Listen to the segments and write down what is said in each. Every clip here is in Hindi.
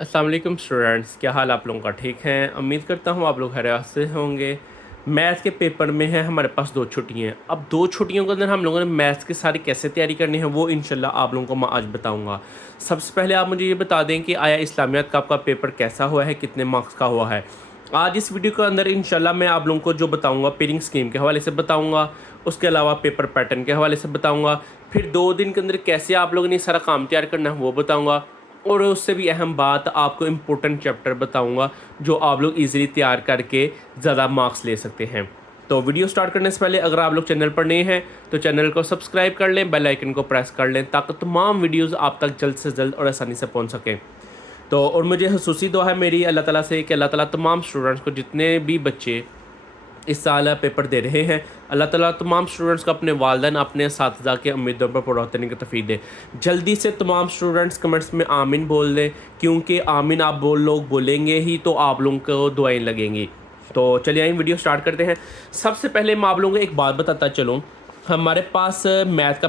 अस्सलाम वालेकुम स्टूडेंट्स, क्या हाल आप लोगों का? ठीक है, उम्मीद करता हूँ आप लोग खैरियत से होंगे। मैथ्स के पेपर में है हमारे पास 2 छुट्टियाँ। अब 2 छुट्टियों के अंदर हम लोगों ने मैथ्स की सारी कैसे तैयारी करनी है वो इंशाल्लाह आप लोगों को मैं आज बताऊँगा। सबसे पहले आप मुझे ये बता दें कि आया इस्लामियात का आपका पेपर कैसा हुआ है, कितने मार्क्स का हुआ है? आज इस वीडियो के अंदर इंशाल्लाह मैं आप लोगों को जो बताऊँगा पेयरिंग स्कीम के हवाले से बताऊँगा, उसके अलावा पेपर पैटर्न के हवाले से बताऊँगा, फिर 2 दिन के अंदर कैसे आप लोगों ने सारा काम तैयार करना है वो बताऊँगा। और उससे भी अहम बात आपको इम्पोर्टेंट चैप्टर बताऊंगा जो आप लोग इजीली तैयार करके ज़्यादा मार्क्स ले सकते हैं। तो वीडियो स्टार्ट करने से पहले अगर आप लोग चैनल पर नए हैं तो चैनल को सब्सक्राइब कर लें, बेल आइकन को प्रेस कर लें ताकि तमाम वीडियोस आप तक जल्द से जल्द और आसानी से पहुंच सकें। तो और मुझे हुसूसी दुआ है मेरी अल्लाह ताला से कि अल्लाह ताला तमाम स्टूडेंट्स को, जितने भी बच्चे इस साल पेपर दे रहे हैं, अल्लाह ताला तमाम स्टूडेंट्स को अपने वालिदैन अपने असातिज़ा के उम्मीदों पर पूरा उतरने की तौफ़ीक दे। जल्दी से तमाम स्टूडेंट्स कमेंट्स में आमीन बोल दें, क्योंकि आमीन आप लोग बोलेंगे ही तो आप लोगों को दुआएं लगेंगी। तो चलिए आइए वीडियो स्टार्ट करते हैं। सबसे पहले मैं आप लोगों को एक बात बताता चलूँ। हमारे पास मैथ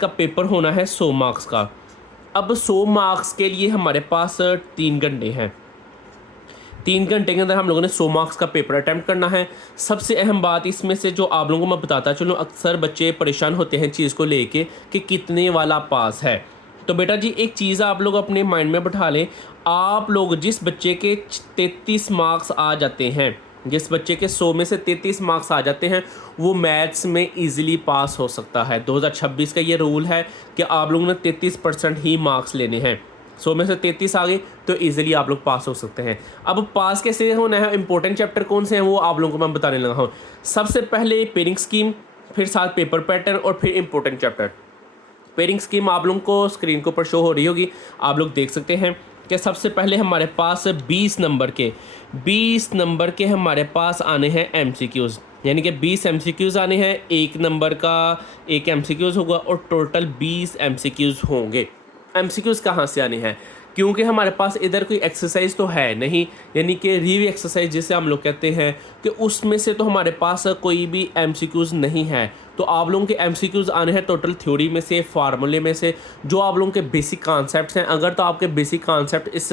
का पेपर होना है 100 मार्क्स का। अब 100 मार्क्स के लिए हमारे पास 3 घंटे हैं। 3 घंटे के अंदर हम लोगों ने 100 मार्क्स का पेपर अटैम्प्ट करना है। सबसे अहम बात इसमें से जो आप लोगों को मैं बताता चलूँ, अक्सर बच्चे परेशान होते हैं चीज़ को लेके कि कितने वाला पास है। तो बेटा जी एक चीज़ आप लोग अपने माइंड में बैठा लें। आप लोग जिस बच्चे के 33 मार्क्स आ जाते हैं, जिस बच्चे के 100 में से 33 मार्क्स आ जाते हैं, वो मैथ्स में ईजिली पास हो सकता है। 2026 का ये रूल है कि आप लोगों ने 33% ही मार्क्स लेने हैं। 100 में से 33 आ गए तो इजीली आप लोग पास हो सकते हैं। अब पास कैसे होना है, इंपॉर्टेंट चैप्टर कौन से हैं वो आप लोगों को मैं बताने लगा हूँ। सबसे पहले पेयरिंग स्कीम, फिर साथ पेपर पैटर्न और फिर इंपॉर्टेंट चैप्टर। पेयरिंग स्कीम आप लोगों को स्क्रीन के ऊपर शो हो रही होगी, आप लोग देख सकते हैं कि सबसे पहले हमारे पास 20 नंबर के हमारे पास आने हैं एमसीक्यूज़, यानी कि 20 एमसीक्यूज़ आने हैं। 1 नंबर का एक एमसीक्यूज़ होगा और टोटल 20 एमसीक्यूज़ होंगे। एमसीक्यूज़ कहाँ से आने हैं? क्योंकि हमारे पास इधर कोई एक्सरसाइज तो है नहीं, यानी कि रिव्यू एक्सरसाइज जिसे हम लोग कहते हैं, कि उसमें से तो हमारे पास कोई भी एमसीक्यूज़ नहीं है। तो आप लोगों के एमसीक्यूज़ आने हैं टोटल थ्योरी में से, फार्मूले में से, जो आप लोगों के बेसिक कॉन्सेप्ट्स हैं। अगर तो आपके बेसिक कॉन्सेप्ट इस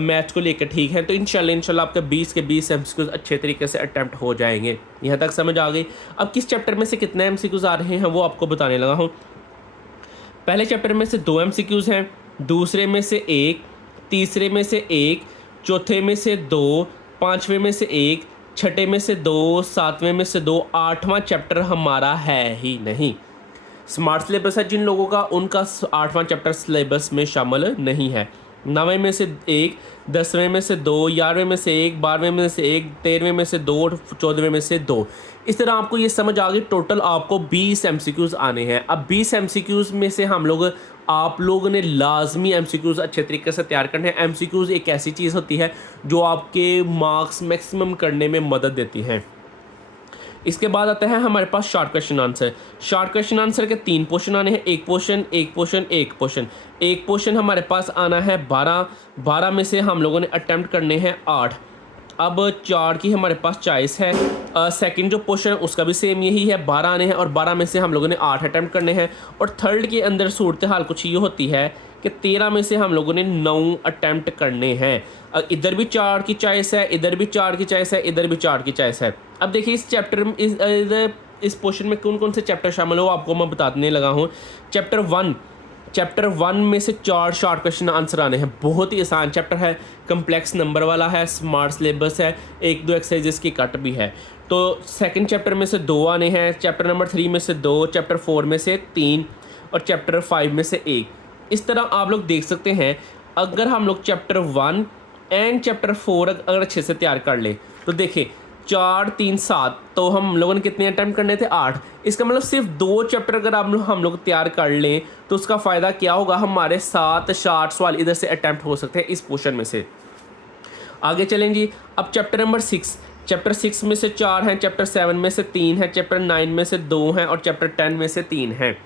मैथ को लेकर ठीक है तो इंशाल्लाह आपके 20 के 20 एमसीक्यूज़ अच्छे तरीके से अटैम्प्ट हो जाएंगे। यहाँ तक समझ आ गई? अब किस चैप्टर में से कितने एमसीक्यूज़ आ रहे हैं वो आपको बताने लगा हूँ। पहले चैप्टर में से 2 एमसीक्यूज़ हैं, दूसरे में से 1, तीसरे में से 1, चौथे में से 2, पाँचवें में से 1, छठे में से 2, सातवें में से 2, आठवां चैप्टर हमारा है ही नहीं। स्मार्ट सिलेबस है जिन लोगों का, उनका 8वां चैप्टर सिलेबस में शामिल नहीं है। 9वें में से 1, 10वें में से 2, 11वें में से 1, 12वें में से 1, 13वें में से 2 और 14वें में से 2। इस तरह आपको ये समझ आ गई। टोटल आपको 20 एमसीक्यूज़ आने हैं। अब 20 एमसीक्यूज़ में से आप लोगों ने लाजमी एमसीक्यूज़ अच्छे तरीके से तैयार करने हैं। एमसीक्यूज़ एक ऐसी चीज़ होती है जो आपके मार्क्स मैक्सिमम करने में मदद देती हैं। इसके बाद आता है हमारे पास short question answer. Short question answer के 3 पोर्शन आने हैं, एक पोर्शन, एक पोर्शन, एक पोर्शन। एक पोर्शन हमारे पास आना है 12, 12 में से हम लोगों ने अटेम्प्ट करने हैं 8। अब 4 की हमारे पास चॉइस है। सेकंड जो पोर्शन है उसका भी सेम यही है, 12 आने हैं और 12 में से हम लोगों ने 8 अटेम्प्ट करने हैं। और थर्ड के अंदर सूरत हाल कुछ ये होती है कि 13 में से हम लोगों ने 9 अटेम्प्ट करने हैं। इधर भी 4 की चॉइस है, इधर भी 4 की चॉइस है, इधर भी 4 की चॉइस है। अब देखिए इस चैप्टर में इस पोर्शन में कौन कौन से चैप्टर शामिल हो आपको मैं बताने लगा हूँ। चैप्टर 1 में से 4 शॉर्ट क्वेश्चन आंसर आने हैं। बहुत ही आसान चैप्टर है, कम्प्लेक्स नंबर वाला है, स्मार्ट सिलेबस है, 1-2 एक्सरसाइजेस की कट भी है। तो सेकंड चैप्टर में से 2 आने हैं, चैप्टर नंबर 3 में से 2, चैप्टर 4 में से 3 और चैप्टर 5 में से 1। इस तरह आप लोग देख सकते हैं। अगर हम लोग चैप्टर 1 एंड चैप्टर 4 अगर अच्छे से तैयार कर ले तो देखिए 4, 3, 7, तो हम लोगों ने कितने अटैम्प्ट करने थे? 8। इसका मतलब सिर्फ 2 चैप्टर अगर हम लोग तैयार कर लें तो उसका फ़ायदा क्या होगा, हमारे 7 शॉर्ट सवाल इधर से अटैम्प्ट हो सकते हैं इस पोर्शन में से। आगे चलें जी। अब चैप्टर 6 में से 4 हैं, चैप्टर 7 में से 3 है, चैप्टर 9 में से 2 हैं और चैप्टर 10 में से 3 हैं।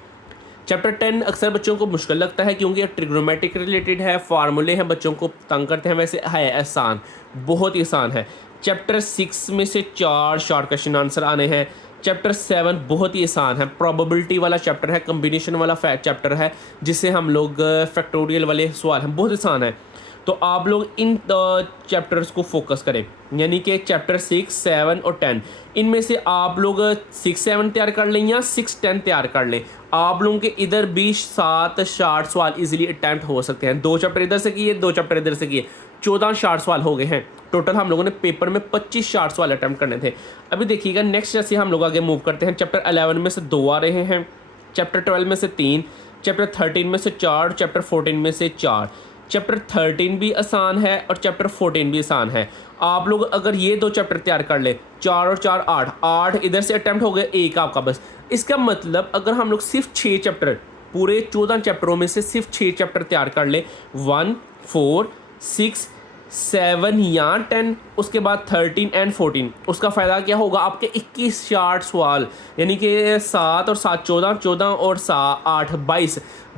चैप्टर 10 अक्सर बच्चों को मुश्किल लगता है क्योंकि ट्रिग्नोमेट्रिक रिलेटेड है, फार्मूले हैं, बच्चों को तंग करते हैं। वैसे है आसान, बहुत ही आसान है। चैप्टर 6 में से 4 शॉर्ट क्वेश्चन आंसर आने हैं। चैप्टर 7 बहुत ही आसान है, प्रोबेबिलिटी वाला चैप्टर है, कम्बिनेशन वाला चैप्टर है, जिससे हम लोग फैक्टोरियल वाले सवाल हैं, बहुत आसान है। तो आप लोग इन चैप्टर्स को फोकस करें, यानी कि चैप्टर 6, 7 और 10, इनमें से आप लोग 6, 7 तैयार कर लें या 6, 10 तैयार कर लें। आप लोगों के इधर भी 7 शार्ट सवाल इजीली अटैम्प्ट हो सकते हैं। 2 चैप्टर इधर से किए, 2 चैप्टर इधर से किए, 14 शार्ट सवाल हो गए हैं। टोटल हम लोगों ने पेपर में 25 शार्ट सवाल अटैम्प्ट करने थे। अभी देखिएगा नेक्स्ट जैसे हम लोग आगे मूव करते हैं, चैप्टर 11 में से 2 आ रहे हैं, चैप्टर 12 में से 3, चैप्टर 13 में से 4, चैप्टर 14 में से 4। चैप्टर 13 भी आसान है और चैप्टर 14 भी आसान है। आप लोग अगर ये 2 चैप्टर तैयार कर ले, 4 और 4 8, 8 इधर से अटैम्प्ट हो गए, 1 आपका बस। इसका मतलब अगर हम लोग सिर्फ 6 चैप्टर, पूरे 14 चैप्टरों में से सिर्फ 6 चैप्टर तैयार कर ले, 1, 4, 6, 7 या 10, उसके बाद 13 एंड 14, उसका फ़ायदा क्या होगा? आपके 21 शार्ट सवाल, यानी कि 7 और 7 14, 14 और 8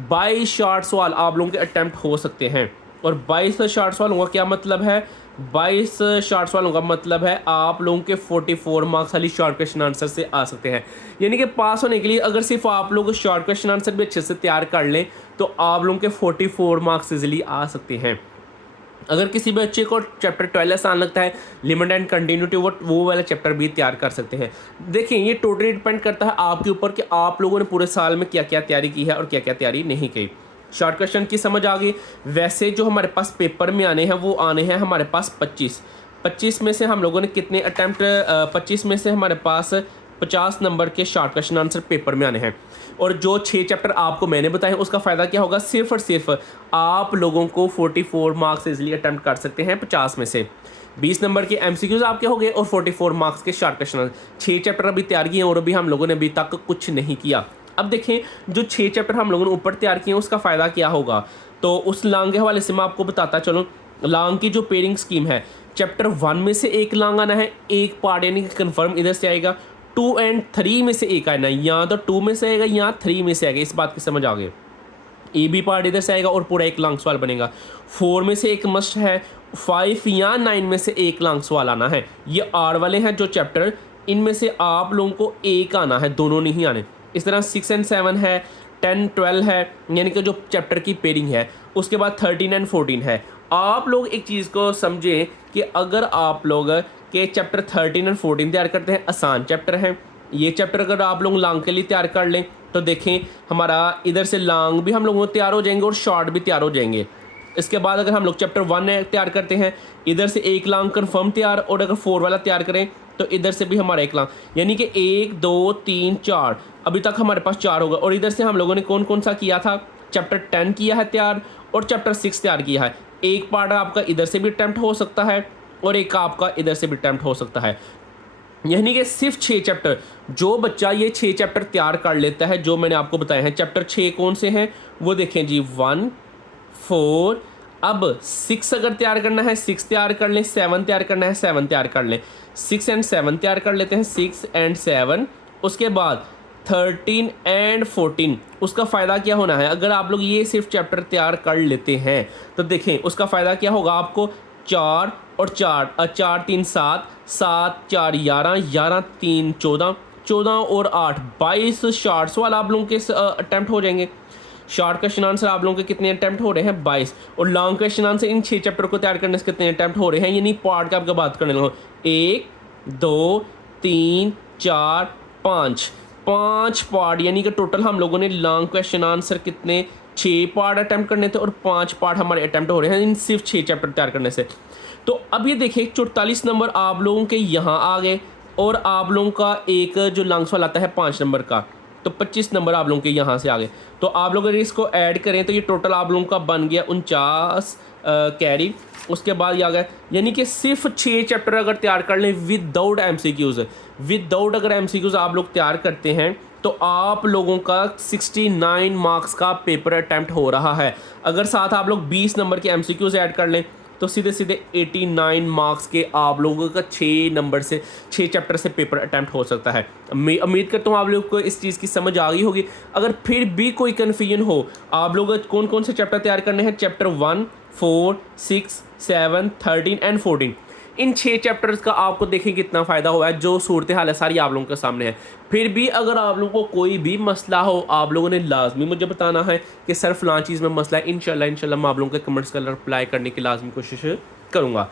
22 शार्ट सवाल आप लोगों के अटैम्प्ट हो सकते हैं। और 22 शार्ट सवालों का क्या मतलब है? 22 शार्ट सवालों का मतलब है आप लोगों के 44 मार्क्स वाली शॉर्ट क्वेश्चन आंसर से आ सकते हैं। यानी कि पास होने के लिए अगर सिर्फ आप लोग शॉर्ट क्वेश्चन आंसर भी अच्छे से तैयार कर लें तो आप लोगों के 44 मार्क्स इजीली आ सकते हैं। अगर किसी भी बच्चे को चैप्टर 12 आसान लगता है, लिमिट एंड कंटिन्यूटी, वो वाला चैप्टर भी तैयार कर सकते हैं। देखिए ये टोटली डिपेंड करता है आपके ऊपर कि आप लोगों ने पूरे साल में क्या क्या तैयारी की है और क्या क्या तैयारी नहीं की। शॉर्ट क्वेश्चन की समझ आ गई। वैसे जो हमारे पास पेपर में आने हैं वो आने हैं हमारे पास 25 में से हम लोगों ने कितने अटैम्प्ट, 25 में से हमारे पास 50 नंबर के शॉर्ट क्वेश्चन आंसर पेपर में आने हैं। और जो 6 चैप्टर आपको मैंने बताए उसका फ़ायदा क्या होगा? सिर्फ और सिर्फ आप लोगों को 44 मार्क्स इजीली अटैम्प्ट कर सकते हैं 50 में से। 20 नंबर के एमसीक्यूज आपके हो गए और 44 मार्क्स के शॉर्ट क्वेश्चन। 6 चैप्टर अभी तैयार किए और अभी हम लोगों ने अभी तक कुछ नहीं किया। अब देखें जो 6 चैप्टर हम लोगों ने ऊपर तैयार किए उसका फ़ायदा क्या होगा, तो उस लॉन्ग के हवाले से मैं आपको बताता चलूँ। लॉन्ग की जो पेयरिंग स्कीम है, चैप्टर 1 में से एक लॉन्ग आना है, एक पार्ट यानी कि कन्फर्म इधर से आएगा। 2 एंड 3 में से एक आना है, या तो 2 में से आएगा या 3 में से आएगा। इस बात की समझ आ गई। ए बी पार्ट इधर से आएगा और पूरा एक लॉन्ग सवाल बनेगा। 4 में से एक मस्ट है, 5 या 9 में से एक लॉन्ग सवाल आना है। ये आर वाले हैं जो चैप्टर, इनमें से आप लोगों को एक आना है, दोनों नहीं आने। इस तरह 6 एंड 7 है, 10, 12 है, यानी कि जो चैप्टर की पेयरिंग है। उसके बाद 13 एंड 14 है। आप लोग एक चीज़ को समझें कि अगर आप लोग के चैप्टर 13 एंड 14 तैयार करते हैं, आसान चैप्टर हैं। ये चैप्टर अगर आप लोग लॉन्ग के लिए तैयार कर लें तो देखें हमारा इधर से लॉन्ग भी हम लोगों को तैयार हो जाएंगे और शॉर्ट भी तैयार हो जाएंगे। इसके बाद अगर हम लोग चैप्टर 1 तैयार करते हैं, इधर से एक लॉन्ग कन्फर्म तैयार, और अगर 4 वाला तैयार करें तो इधर से भी हमारा एक लॉन्ग, यानी कि 1 2 3 4, अभी तक हमारे पास 4 होगा। और इधर से हम लोगों ने कौन कौन सा किया था? चैप्टर 10 किया है तैयार और चैप्टर 6 तैयार किया है। एक पार्ट आपका इधर से भी अटैम्प्ट हो सकता है और एक आपका इधर से भी अटैम्प्ट हो सकता है। यानी कि सिर्फ 6 चैप्टर, जो बच्चा ये 6 चैप्टर तैयार कर लेता है जो मैंने आपको बताए हैं। चैप्टर 6 कौन से हैं वो देखें जी, 1, 4, अब 6 अगर तैयार करना है 6 तैयार कर लें, 7 तैयार करना है 7 तैयार कर लें। 6 एंड 7 तैयार कर लेते हैं, 6 एंड 7। उसके बाद 13 एंड 14, उसका फ़ायदा क्या होना है? अगर आप लोग ये सिर्फ चैप्टर तैयार कर लेते हैं तो देखें उसका फ़ायदा क्या होगा आपको। 4 और 4, 4 3 7, 7 4 11, 11 3 14, 14 और 8 22 शार्ट सवाल आप लोगों के अटैम्प्ट हो जाएंगे। शॉर्ट क्वेश्चन आंसर आप लोगों के कितने अटैम्प्ट हो रहे हैं? 22। और long question answer in 6 chapter को तैयार करने से कितने अटैम्प्ट हो रहे हैं? यानी पार्ट का आपका बात करने लगो, 1 2 3 4 5 पार्ट, यानी कि टोटल हम लोगों ने लॉन्ग क्वेश्चन आंसर कितने 6 पार्ट अटैम्प्ट करने थे और 5 पार्ट हमारे अटैम्प्ट हो रहे हैं इन सिर्फ 6 चैप्टर तैयार करने से। तो अब ये देखिए 44 नंबर आप लोगों के यहाँ आ गए और आप लोगों का एक जो लॉन्ग सवाल आता है 5 नंबर का, तो 25 नंबर आप लोगों के यहाँ से आ गए। तो आप लोग अगर इसको ऐड करें तो ये टोटल आप लोगों का बन गया 49 कैरी। उसके बाद ये आ गया, यानी कि सिर्फ 6 चैप्टर अगर तैयार कर लें विदाउट एमसीक्यूज़ अगर एमसीक्यूज़ आप लोग तैयार करते हैं तो आप लोगों का 69 मार्क्स का पेपर अटैम्प्ट हो रहा है। अगर साथ आप लोग 20 नंबर के एमसीक्यूज़ ऐड कर लें तो सीधे सीधे 89 मार्क्स के आप लोगों का 6 चैप्टर से पेपर अटैम्प्ट हो सकता है। मैं उम्मीद करता हूँ आप लोग को इस चीज़ की समझ आ गई होगी। अगर फिर भी कोई कन्फ्यूजन हो, आप लोग कौन कौन से चैप्टर तैयार करने हैं? चैप्टर 1, 4, 6, 7, 13 एंड 14, इन 6 चैप्टर्स का आपको देखें कितना फ़ायदा हुआ है, जो सूरत हाल है सारी आप लोगों के सामने है। फिर भी अगर आप लोगों को कोई भी मसला हो, आप लोगों ने लाज़मी मुझे बताना है कि सर फ़लाँ चीज़ में मसला है। इंशाल्लाह मैं आप लोगों के कमेंट्स का रिप्लाई करने की लाज़मी कोशिश करूँगा।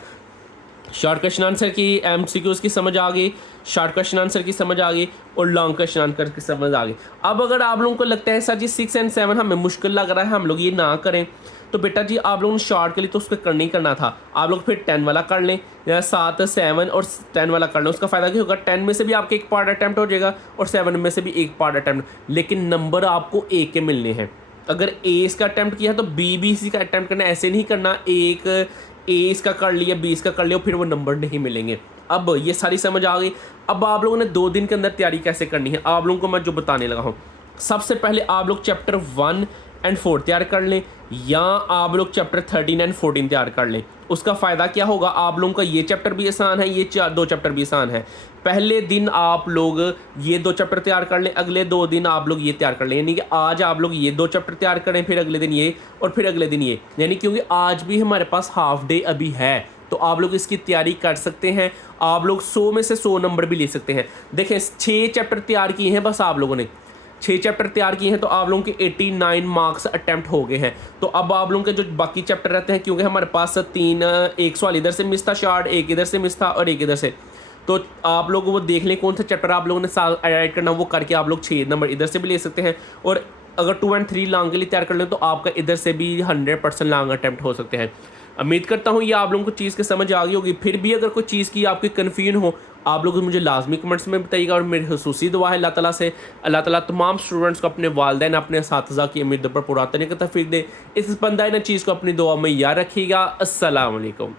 शॉर्ट क्वेश्चन आंसर की एमसीक्यूज़ की समझ आ गई, शॉर्ट क्वेश्चन आंसर की समझ आ गई और लॉन्ग क्वेश्चन आंसर की समझ आ गई। अब अगर आप लोगों को लगता है सर जी 6 एंड 7 हमें मुश्किल लग रहा है, हम लोग ये ना करें, तो बेटा जी आप लोगों ने शॉर्ट के लिए तो उसको करना ही करना था। आप लोग फिर 10 वाला कर लें, या 7, 7 और 10 वाला कर लें। उसका फ़ायदा क्या होगा, 10 में से भी आपका एक पार्ट अटैम्प्ट हो जाएगा और 7 में से भी एक पार्ट अटैम्प्ट, लेकिन नंबर आपको ए के मिलने हैं। अगर ए इसका अटैम्प्ट किया है तो बी भी इसी का अटैम्प्ट करना है। ऐसे नहीं करना एक ए इसका कर लिया, बी इसका कर लिया, फिर वो नंबर नहीं मिलेंगे। अब ये सारी समझ आ गई। अब आप लोगों ने 2 दिन के अंदर तैयारी कैसे करनी है, आप लोगों को मैं जो बताने लगा हूँ। सबसे पहले आप लोग चैप्टर 1 एंड 4 तैयार कर लें, या आप लोग चैप्टर 13 एंड 14 तैयार कर लें। उसका फ़ायदा क्या होगा, आप लोगों का ये चैप्टर भी आसान है, ये 2 चैप्टर भी आसान है। पहले दिन आप लोग ये 2 चैप्टर तैयार कर लें, अगले 2 दिन आप लोग ये तैयार कर लें। यानी कि आज आप लोग ये 2 चैप्टर तैयार करें, फिर अगले दिन ये और फिर अगले दिन ये। यानी क्योंकि आज भी हमारे पास हाफ डे अभी है, तो आप लोग इसकी तैयारी कर सकते हैं। आप लोग 100 में से 100 नंबर भी ले सकते हैं। देखें 6 चैप्टर तैयार किए हैं बस आप लोगों ने, 6 चैप्टर तैयार किए हैं, तो आप लोगों के 89 मार्क्स अटैम्प्ट हो गए हैं। तो अब आप लोगों के जो बाकी चैप्टर रहते हैं, क्योंकि हमारे पास 3 एक सवाल इधर से मिस था शार्ट, एक इधर से मिस था और एक इधर से, तो आप लोग वो देख लें कौन सा चैप्टर आप लोगों ने ऐड करना, वो करके आप लोग 6 नंबर इधर से भी ले सकते हैं। और अगर 2 एंड 3 लॉन्ग के लिए तैयार कर लें तो आपका इधर से भी 100% लॉन्ग अटैम्प्ट हो सकते हैं। उम्मीद करता हूँ ये आप लोगों को चीज़ की समझ आ गई होगी। फिर भी अगर कोई चीज़ की आपकी कन्फ्यूजन हो, आप लोग मुझे लाजमी कमेंट्स में बताइएगा। और मेरी खसूसी दुआ है अल्लाह ताला से, अल्लाह ताला तमाम स्टूडेंट्स को, अपने वालिदैन, अपने असातिज़ा की उम्मीद पर पूरा करने का तौफीक दे। इस बंदा इन चीज़ को अपनी दुआ में याद रखिएगा। अस्सलाम वालेकुम।